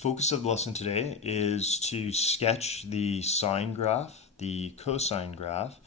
focus of the lesson today is to sketch the sine graph, the cosine graph,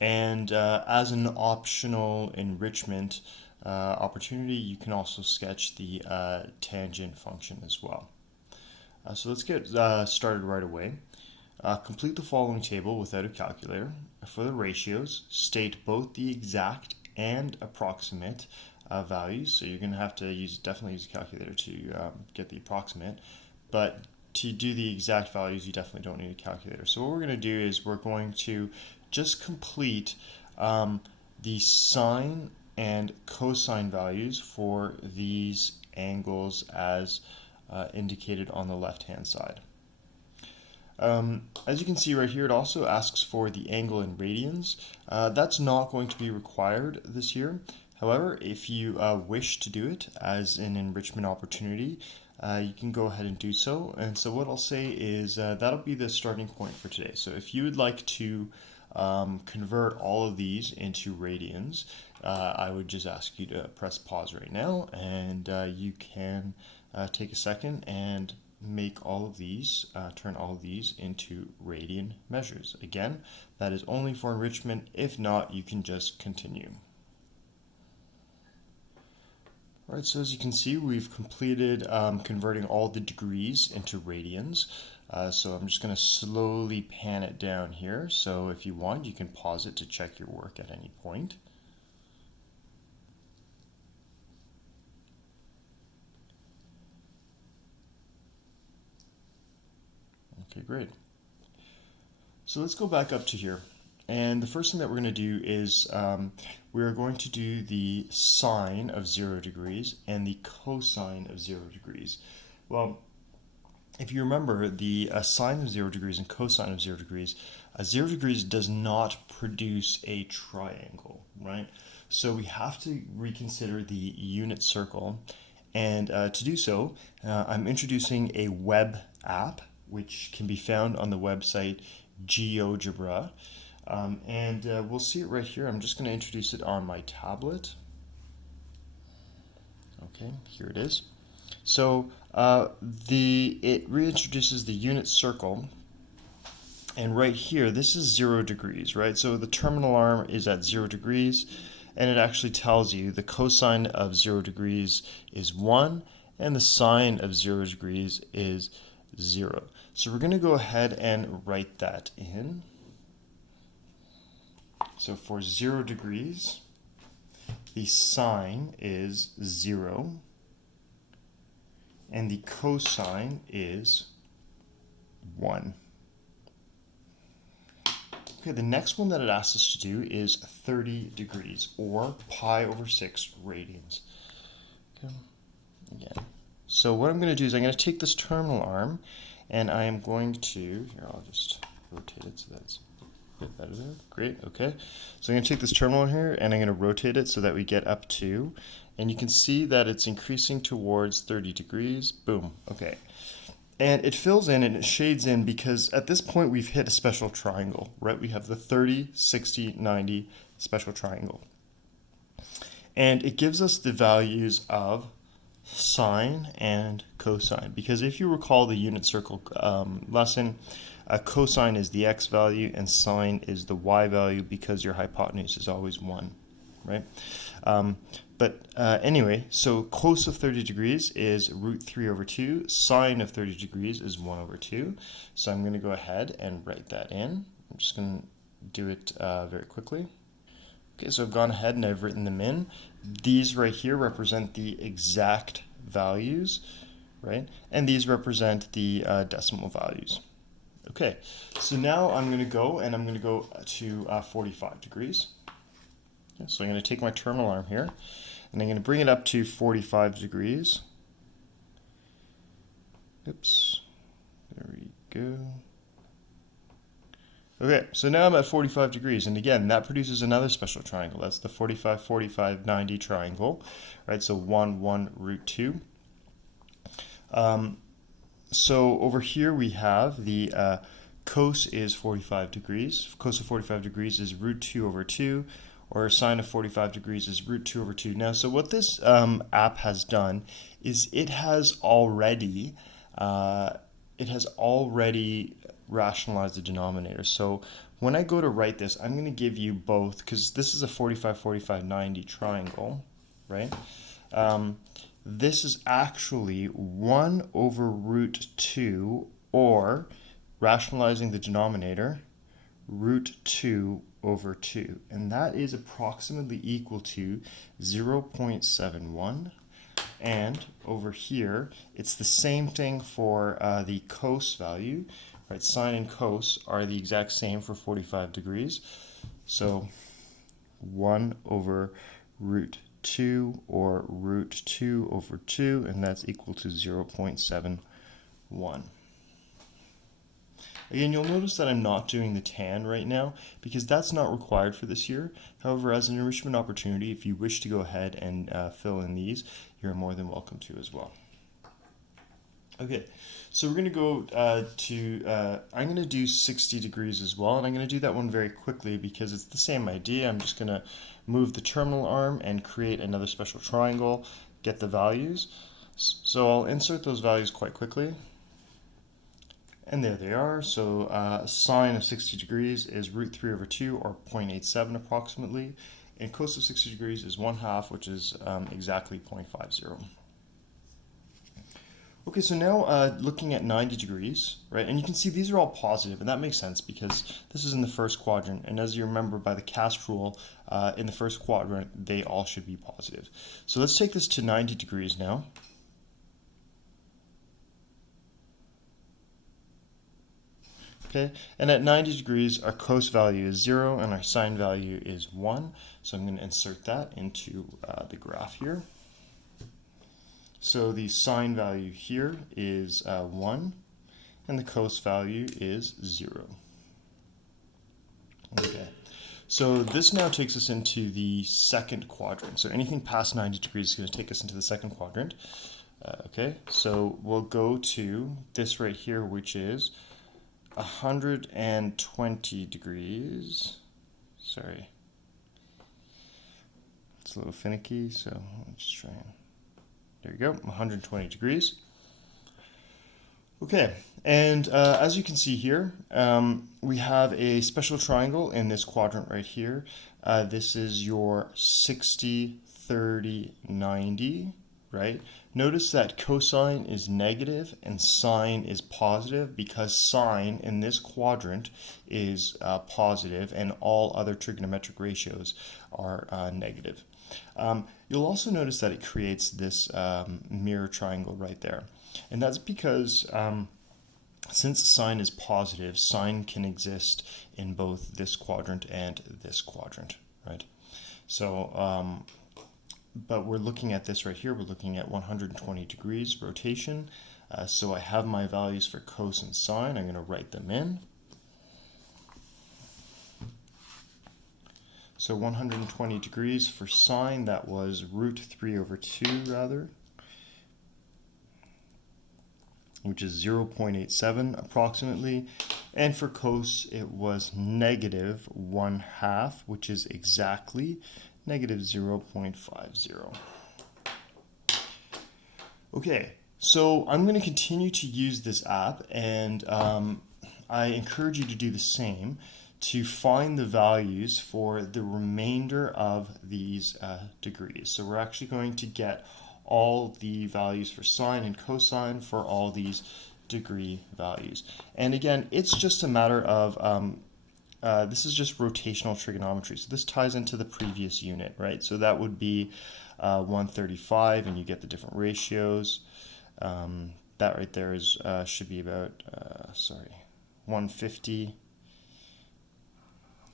and as an optional enrichment opportunity, you can also sketch the tangent function as well. So let's get started right away. Complete the following table without a calculator. For the ratios, state both the exact and approximate values. So you're going to have to definitely use a calculator to get the approximate. But to do the exact values, you definitely don't need a calculator. So what we're going to do is we're going to just complete the sine and cosine values for these angles as indicated on the left-hand side. As you can see right here, it also asks for the angle in radians. That's not going to be required this year. However, if you wish to do it as an enrichment opportunity, you can go ahead and do so. And so what I'll say is that'll be the starting point for today. So if you would like to convert all of these into radians, I would just ask you to press pause right now, and you can take a second and make all of these, turn all of these into radian measures. Again, that is only for enrichment. If not, you can just continue. All right, so as you can see, we've completed converting all the degrees into radians. So I'm just going to slowly pan it down here. So if you want, you can pause it to check your work at any point. Okay, great. So let's go back up to here. And the first thing that we're going to do is we're going to do the sine of 0 degrees and the cosine of 0 degrees. Well, if you remember, the sine of 0 degrees and cosine of 0 degrees, 0 degrees does not produce a triangle, right? So we have to reconsider the unit circle. And to do so, I'm introducing a web app, which can be found on the website GeoGebra. And we'll see it right here. I'm just going to introduce it on my tablet. Okay, here it is. So it reintroduces the unit circle. And right here, this is 0 degrees, right? So the terminal arm is at 0 degrees. And it actually tells you the cosine of 0 degrees is 1. And the sine of 0 degrees is 0. So we're going to go ahead and write that in. So for 0 degrees, the sine is 0, and the cosine is 1. Okay, the next one that it asks us to do is 30 degrees, or pi over 6 radians. Okay, again. So what I'm going to do is I'm going to take this terminal arm, and I am going to, here, I'll just rotate it so that's a bit better there. Great, okay. So I'm going to take this terminal here, and I'm going to rotate it so that we get up to, and you can see that it's increasing towards 30 degrees. Boom, okay. And it fills in and it shades in because at this point we've hit a special triangle, right? We have the 30, 60, 90 special triangle. And it gives us the values of sine and cosine, because if you recall the unit circle lesson, cosine is the x value and sine is the y value because your hypotenuse is always 1, right? Anyway, so cos of 30 degrees is root 3 over 2. Sine of 30 degrees is 1 over 2. So I'm going to go ahead and write that in. I'm just going to do it very quickly. Okay, so I've gone ahead and I've written them in. These right here represent the exact values, right? And these represent the decimal values. Okay, so now I'm going to go to 45 degrees. Okay, so I'm going to take my terminal arm here, and I'm going to bring it up to 45 degrees. Oops, there we go. Okay, so now I'm at 45 degrees, and again, that produces another special triangle. That's the 45, 45, 90 triangle, right? So 1, 1, root 2. So over here we have the cos is 45 degrees. Cos of 45 degrees is root 2 over 2, or sine of 45 degrees is root 2 over 2. Now, so what this app has done is it has already it has already rationalized the denominator. So when I go to write this, I'm going to give you both, because this is a 45, 45, 90 triangle, right? This is actually 1 over root 2, or, rationalizing the denominator, root 2 over 2. And that is approximately equal to 0.71. And over here, it's the same thing for the cos value, right? Sine and cos are the exact same for 45 degrees. So 1 over root 2, or root 2 over 2, and that's equal to 0.71. Again, you'll notice that I'm not doing the tan right now because that's not required for this year. However, as an enrichment opportunity, if you wish to go ahead and fill in these, you're more than welcome to as well. Okay, so we're going to go I'm going to do 60 degrees as well, and I'm going to do that one very quickly because it's the same idea. I'm just going to move the terminal arm and create another special triangle, get the values. So I'll insert those values quite quickly. And there they are. So sine of 60 degrees is root 3 over 2, or 0.87 approximately. And cos of 60 degrees is 1/2, which is exactly 0.50. Okay, so now looking at 90 degrees, right? And you can see these are all positive, and that makes sense because this is in the first quadrant. And as you remember by the cast rule, in the first quadrant, they all should be positive. So let's take this to 90 degrees now. Okay, and at 90 degrees, our cos value is 0 and our sine value is 1. So I'm going to insert that into the graph here. So the sine value here is 1 and the cos value is 0. Okay, so this now takes us into the second quadrant. So anything past 90 degrees is going to take us into the second quadrant. Okay, so we'll go to this right here, which is 120 degrees. Sorry, it's a little finicky, so let's try and, there you go, 120 degrees. Okay, and as you can see here, we have a special triangle in this quadrant right here. This is your 60, 30, 90, right? Notice that cosine is negative and sine is positive because sine in this quadrant is positive and all other trigonometric ratios are negative. You'll also notice that it creates this mirror triangle right there. And that's because since sine is positive, sine can exist in both this quadrant and this quadrant, right? So, but we're looking at this right here. We're looking at 120 degrees rotation. So I have my values for cos and sine. I'm going to write them in. So 120 degrees for sine, that was root 3 over 2 rather, which is 0.87 approximately. And for cos, it was negative 1/2, which is exactly negative 0.50. Okay, so I'm going to continue to use this app, and I encourage you to do the same to find the values for the remainder of these degrees. So we're actually going to get all the values for sine and cosine for all these degree values. And again, it's just a matter of this is just rotational trigonometry. So this ties into the previous unit, right? So that would be 135, and you get the different ratios. That right there is should be about 150.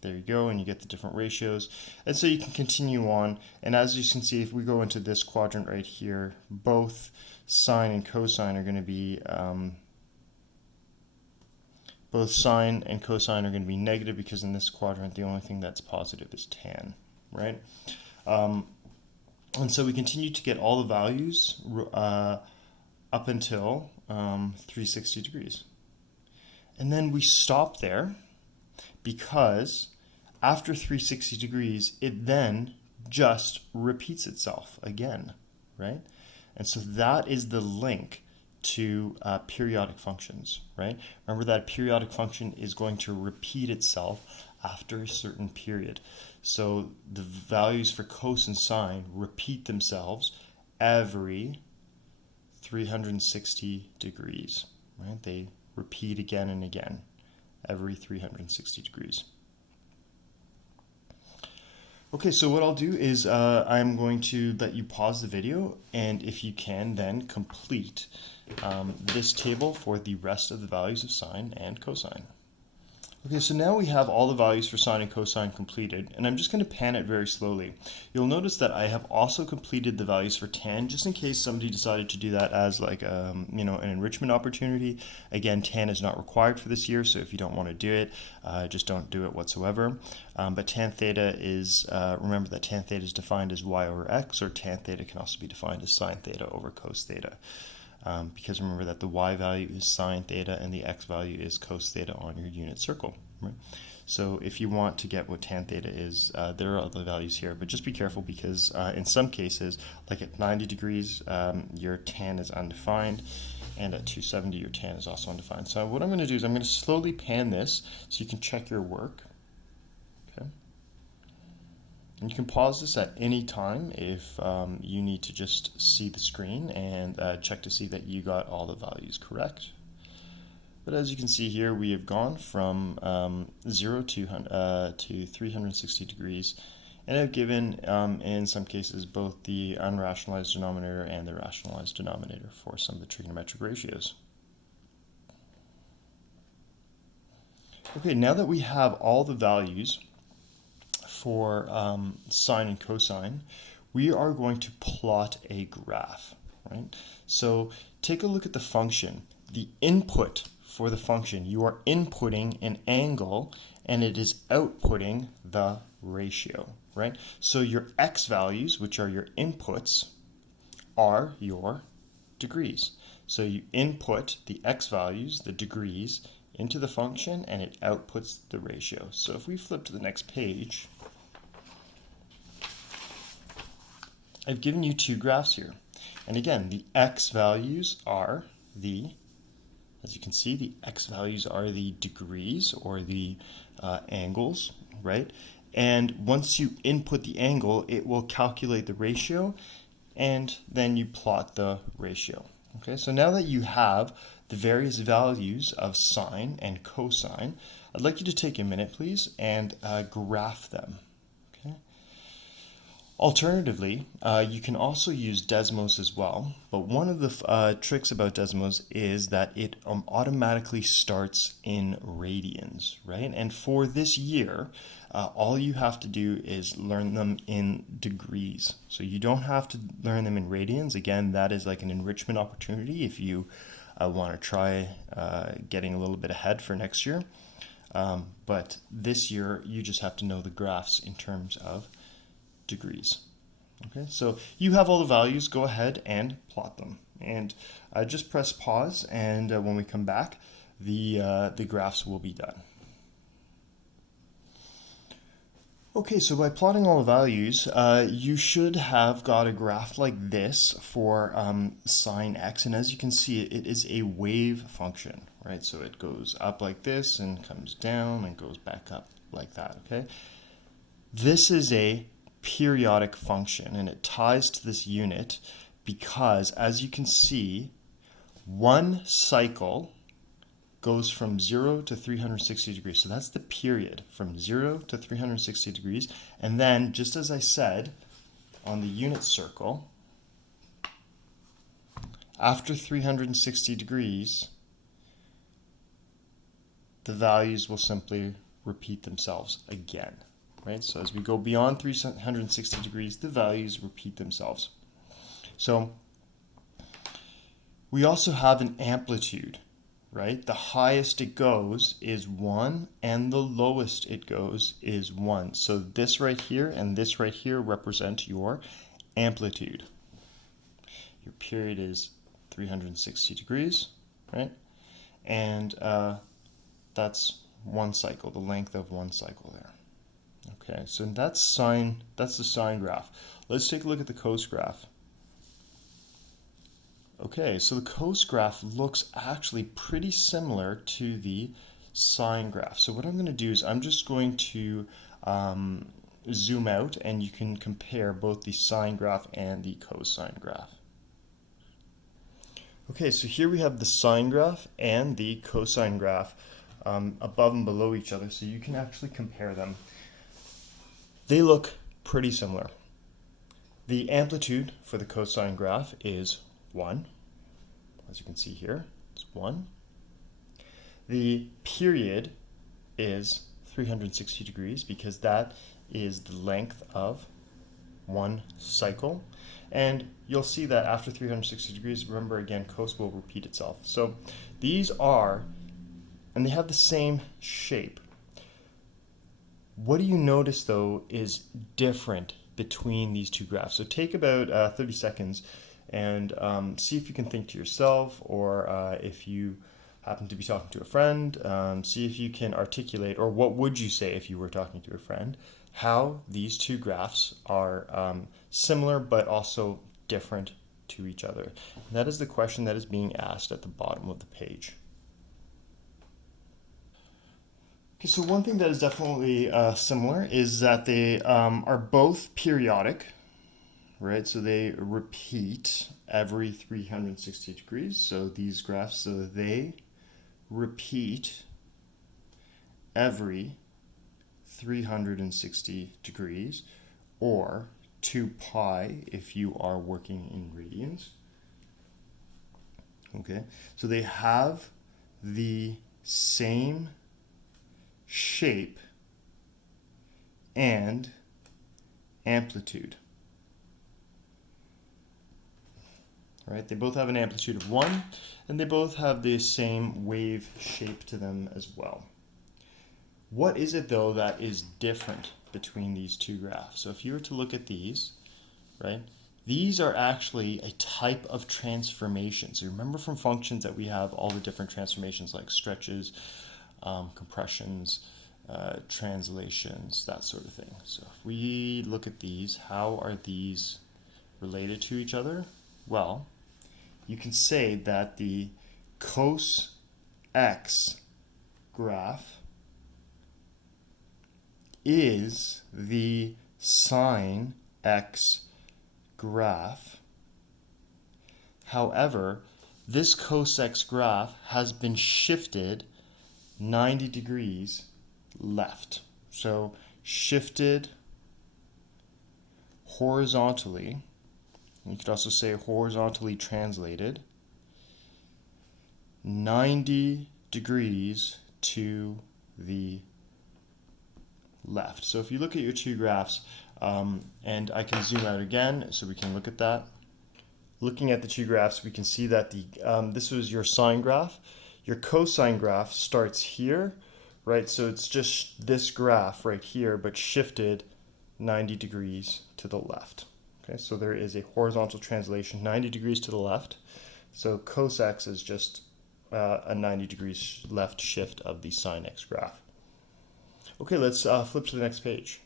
There you go, and you get the different ratios. And so you can continue on. And as you can see, if we go into this quadrant right here, both sine and cosine are going to be negative, because in this quadrant the only thing that's positive is tan, right? And so we continue to get all the values up until 360 degrees. And then we stop there because after 360 degrees, it then just repeats itself again, right? And so that is the link to periodic functions, right? Remember that a periodic function is going to repeat itself after a certain period. So the values for cos and sine repeat themselves every 360 degrees, right? They repeat again and again every 360 degrees. Okay, so what I'll do is I'm going to let you pause the video, and if you can, then complete this table for the rest of the values of sine and cosine. Okay, so now we have all the values for sine and cosine completed, and I'm just going to pan it very slowly. You'll notice that I have also completed the values for tan, just in case somebody decided to do that as like an enrichment opportunity. Again, tan is not required for this year, so if you don't want to do it, just don't do it whatsoever. But tan theta is, remember that tan theta is defined as y over x, or tan theta can also be defined as sine theta over cos theta. Because remember that the y value is sine theta and the x value is cos theta on your unit circle. Right? So if you want to get what tan theta is, there are other values here, but just be careful because in some cases, like at 90 degrees, your tan is undefined, and at 270, your tan is also undefined. So what I'm going to do is I'm going to slowly pan this so you can check your work. Okay. And you can pause this at any time if you need to just see the screen and check to see that you got all the values correct. But as you can see here, we have gone from 0 to 360 degrees, and I've given, in some cases, both the unrationalized denominator and the rationalized denominator for some of the trigonometric ratios. Okay, now that we have all the values for sine and cosine, we are going to plot a graph, right? So take a look at the function. The input for the function, you are inputting an angle and it is outputting the ratio, right? So your x values, which are your inputs, are your degrees. So you input the x values, the degrees, into the function and it outputs the ratio. So if we flip to the next page, I've given you two graphs here. And again, the x values are as you can see, the x values are the degrees or the angles, right? And once you input the angle, it will calculate the ratio, and then you plot the ratio. Okay, so now that you have the various values of sine and cosine, I'd like you to take a minute, please, and graph them. Alternatively, you can also use Desmos as well, but one of the tricks about Desmos is that it automatically starts in radians, right? And for this year, all you have to do is learn them in degrees. So you don't have to learn them in radians. Again, that is like an enrichment opportunity if you want to try getting a little bit ahead for next year. But this year, you just have to know the graphs in terms of degrees. Okay, so you have all the values, go ahead and plot them. And just press pause, and when we come back, the graphs will be done. Okay, so by plotting all the values, you should have got a graph like this for sine x, and as you can see, it is a wave function, right? So it goes up like this and comes down and goes back up like that, okay? This is a periodic function, and it ties to this unit because, as you can see, one cycle goes from 0 to 360 degrees. So that's the period from 0 to 360 degrees. And then, just as I said, on the unit circle, after 360 degrees, the values will simply repeat themselves again. Right? So as we go beyond 360 degrees, the values repeat themselves. So we also have an amplitude, right? The highest it goes is 1, and the lowest it goes is 1. So this right here and this right here represent your amplitude. Your period is 360 degrees, right? And that's one cycle, the length of one cycle there. Okay, so that's the sine graph. Let's take a look at the cos graph. Okay, so the cos graph looks actually pretty similar to the sine graph. So what I'm going to do is I'm just going to zoom out, and you can compare both the sine graph and the cosine graph. Okay, so here we have the sine graph and the cosine graph above and below each other, so you can actually compare them. They look pretty similar. The amplitude for the cosine graph is 1. As you can see here, it's 1. The period is 360 degrees because that is the length of one cycle. And you'll see that after 360 degrees, remember again, cos will repeat itself. So these are, and they have the same shape. What do you notice though is different between these two graphs? So take about 30 seconds and see if you can think to yourself, or if you happen to be talking to a friend, see if you can articulate, or what would you say if you were talking to a friend, how these two graphs are similar but also different to each other. And that is the question that is being asked at the bottom of the page. Okay, so one thing that is definitely similar is that they are both periodic, right? So they repeat every 360 degrees. So these graphs, so they repeat every 360 degrees, or 2 pi if you are working in radians. Okay, so they have the same shape and amplitude. Right? They both have an amplitude of 1, and they both have the same wave shape to them as well. What is it though that is different between these two graphs? So if you were to look at these, right? These are actually a type of transformation. So remember from functions that we have all the different transformations like stretches, compressions, translations, that sort of thing. So if we look at these, how are these related to each other? Well, you can say that the cos x graph is the sine x graph. However, this cos x graph has been shifted 90 degrees left. So shifted horizontally. You could also say horizontally translated 90 degrees to the left. So if you look at your two graphs, and I can zoom out again so we can look at that. Looking at the two graphs, we can see that this was your sine graph. Your cosine graph starts here, right? So it's just this graph right here, but shifted 90 degrees to the left. Okay, so there is a horizontal translation 90 degrees to the left. So cos x is just a 90 degrees left shift of the sine x graph. Okay, let's flip to the next page.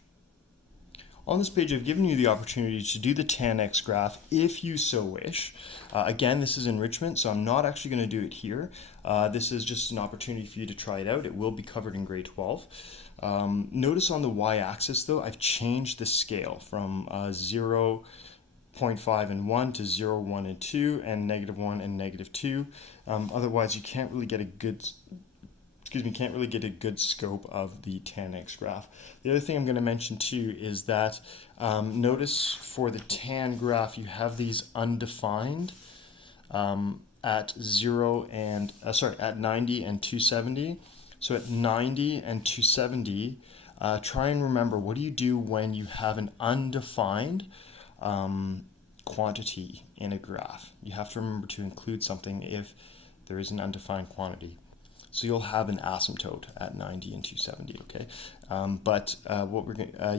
On this page, I've given you the opportunity to do the tan x graph if you so wish. Again, this is enrichment, so I'm not actually going to do it here. This is just an opportunity for you to try it out. It will be covered in grade 12. Notice on the y-axis, though, I've changed the scale from 0.5 and 1 to 0, 1, and 2, and -1 and -2. Otherwise, you can't really get a good scope of the tan x graph. The other thing I'm going to mention too is that notice for the tan graph you have these undefined at 90 and 270. So at 90 and 270, try and remember, what do you do when you have an undefined quantity in a graph? You have to remember to include something if there is an undefined quantity. So you'll have an asymptote at 90 and 270, okay?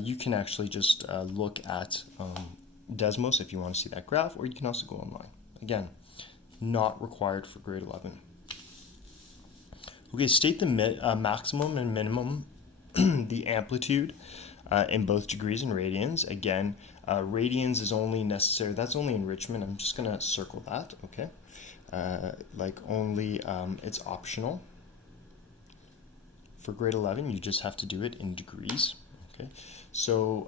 You can actually just look at Desmos if you want to see that graph, or you can also go online. Again, not required for grade 11. Okay, state the maximum and minimum, the amplitude in both degrees and radians. Again, radians is only necessary, that's only enrichment. I'm just going to circle that, okay? like only it's optional. For grade 11, you just have to do it in degrees. Okay, so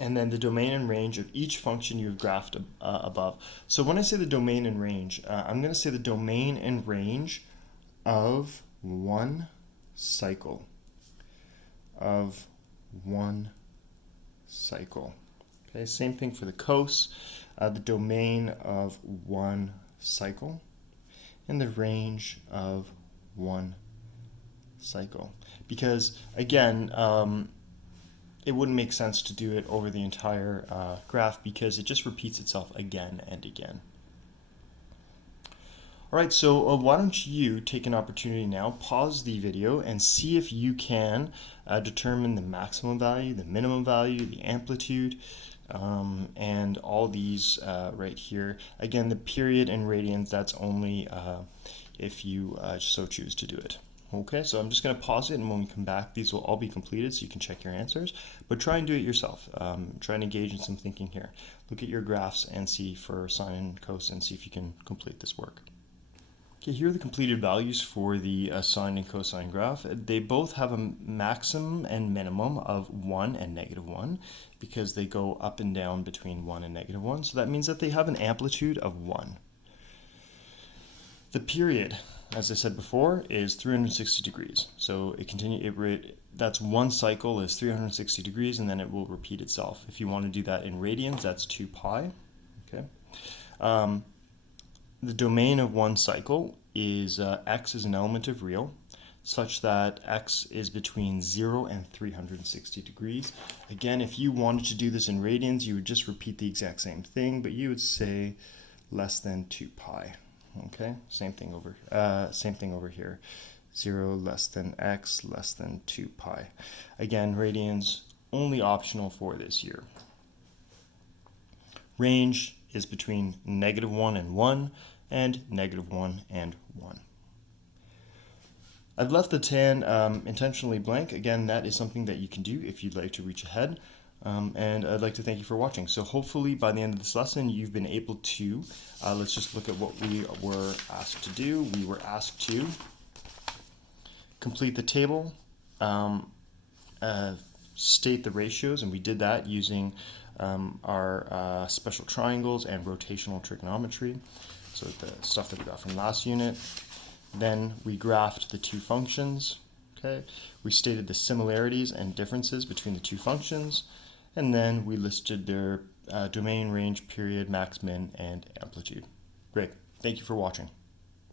and then the domain and range of each function you've graphed above. So when I say the domain and range, I'm going to say the domain and range of one cycle. Of one cycle. Okay, same thing for the cos, the domain of one cycle, and the range of one cycle. Because again, it wouldn't make sense to do it over the entire graph because it just repeats itself again and again. All right, so why don't you take an opportunity now, pause the video, and see if you can determine the maximum value, the minimum value, the amplitude, and all these right here. Again, the period and radians, that's only if you so choose to do it. Okay, so I'm just going to pause it, and when we come back, these will all be completed so you can check your answers. But try and do it yourself. Try and engage in some thinking here. Look at your graphs and see for sine and cos and see if you can complete this work. Okay, here are the completed values for the sine and cosine graph. They both have a maximum and minimum of 1 and -1 because they go up and down between 1 and -1. So that means that they have an amplitude of 1. The period, as I said before, is 360 degrees. So that's one cycle is 360 degrees, and then it will repeat itself. If you want to do that in radians, that's 2 pi. Okay. The domain of one cycle is x is an element of real, such that x is between 0 and 360 degrees. Again, if you wanted to do this in radians, you would just repeat the exact same thing, but you would say less than 2 pi. Okay, same thing over here. 0 less than x less than 2 pi. Again, radians only optional for this year. Range is between -1 and 1 and -1 and 1. I've left the tan intentionally blank. Again, that is something that you can do if you'd like to reach ahead. And I'd like to thank you for watching. So hopefully by the end of this lesson, you've been able to, let's just look at what we were asked to do. We were asked to complete the table, state the ratios, and we did that using our special triangles and rotational trigonometry. So the stuff that we got from last unit. Then we graphed the two functions. Okay, we stated the similarities and differences between the two functions, and then we listed their domain, range, period, max, min, and amplitude. Great. Thank you for watching.